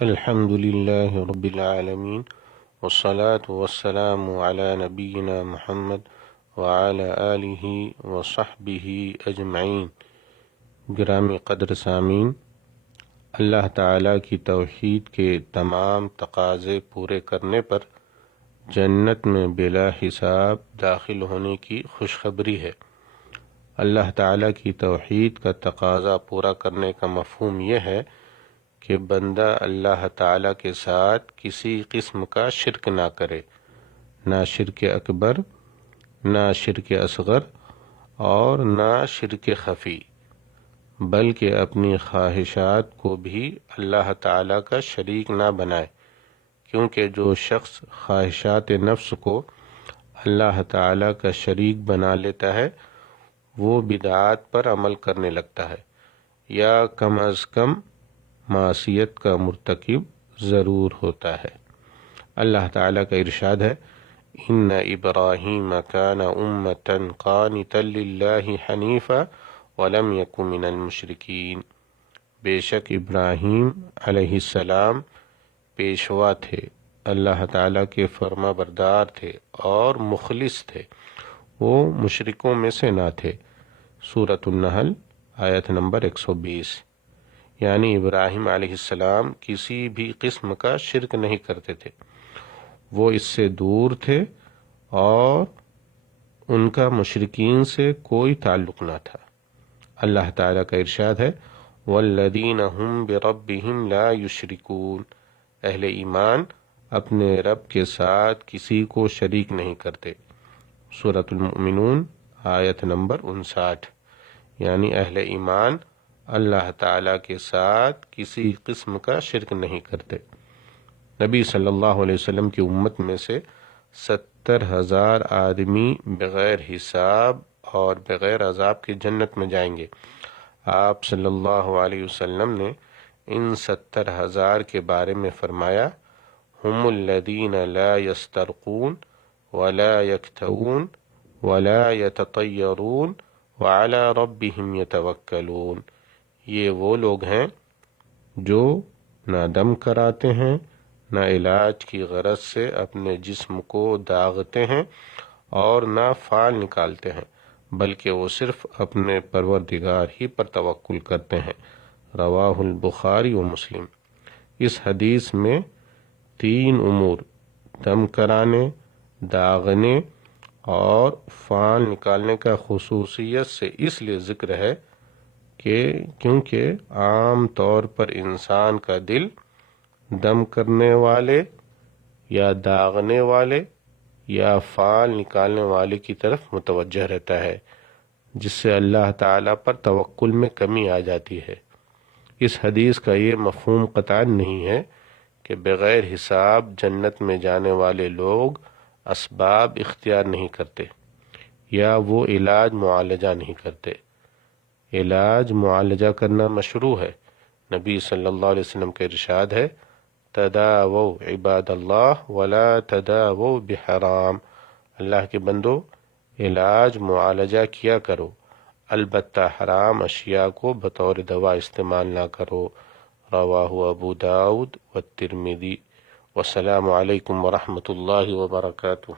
الحمد لله رب العالمين والصلاة والسلام على نبينا محمد وعلى آله وصحبه اجمعین۔ گرامی قدر سامعین، اللہ تعالیٰ کی توحید کے تمام تقاضے پورے کرنے پر جنت میں بلا حساب داخل ہونے کی خوشخبری ہے۔ اللہ تعالیٰ کی توحید کا تقاضا پورا کرنے کا مفہوم یہ ہے کہ بندہ اللہ تعالیٰ کے ساتھ کسی قسم کا شرک نہ کرے، نہ شرک اکبر، نہ شرک اصغر اور نہ شرک خفی، بلکہ اپنی خواہشات کو بھی اللہ تعالیٰ کا شریک نہ بنائے، کیونکہ جو شخص خواہشات نفس کو اللہ تعالیٰ کا شریک بنا لیتا ہے وہ بدعات پر عمل کرنے لگتا ہے، یا کم از کم معصیت کا مرتکب ضرور ہوتا ہے۔ اللہ تعالیٰ کا ارشاد ہے، ان ابراہیم کان امۃ قانتا للہ حنیفا ولم یک من المشرکین۔ بے شک ابراہیم علیہ السلام پیشوا تھے، اللہ تعالیٰ کے فرما بردار تھے اور مخلص تھے، وہ مشرکوں میں سے نہ تھے۔ سورۃ النحل آیت نمبر 120۔ یعنی ابراہیم علیہ السلام کسی بھی قسم کا شرک نہیں کرتے تھے، وہ اس سے دور تھے اور ان کا مشرکین سے کوئی تعلق نہ تھا۔ اللہ تعالیٰ کا ارشاد ہے، والذین هم بربهم لا یشرکون۔ اہل ایمان اپنے رب کے ساتھ کسی کو شریک نہیں کرتے۔ سورۃ المؤمنون آیت نمبر 59۔ یعنی اہل ایمان اللہ تعالیٰ کے ساتھ کسی قسم کا شرک نہیں کرتے۔ نبی صلی اللہ علیہ وسلم کی امت میں سے 70,000 آدمی بغیر حساب اور بغیر عذاب کے جنت میں جائیں گے۔ آپ صلی اللہ علیہ وسلم نے ان 70,000 کے بارے میں فرمایا، ہم الذین لا یسترقون ولا یکتوون ولا یتطیرون وعلی ربہم یتوکلون۔ یہ وہ لوگ ہیں جو نہ دم کراتے ہیں، نہ علاج کی غرض سے اپنے جسم کو داغتے ہیں اور نہ فال نکالتے ہیں، بلکہ وہ صرف اپنے پروردگار ہی پر توکل کرتے ہیں۔ رواہ البخاری و مسلم۔ اس حدیث میں 3 امور، دم کرانے، داغنے اور فال نکالنے کا خصوصیت سے اس لیے ذکر ہے کہ کیونکہ عام طور پر انسان کا دل دم کرنے والے یا داغنے والے یا فال نکالنے والے کی طرف متوجہ رہتا ہے، جس سے اللہ تعالیٰ پر توکل میں کمی آ جاتی ہے۔ اس حدیث کا یہ مفہوم قطعاً نہیں ہے کہ بغیر حساب جنت میں جانے والے لوگ اسباب اختیار نہیں کرتے یا وہ علاج معالجہ نہیں کرتے۔ علاج معالجہ کرنا مشروع ہے۔ نبی صلی اللہ علیہ وسلم کا ارشاد ہے، تداووا عباد اللہ ولا تداووا بحرام۔ اللہ کے بندو، علاج معالجہ کیا کرو، البتہ حرام اشیاء کو بطور دوا استعمال نہ کرو۔ رواہ ابو داؤد والترمذی۔ والسلام علیکم ورحمۃ اللہ وبرکاتہ۔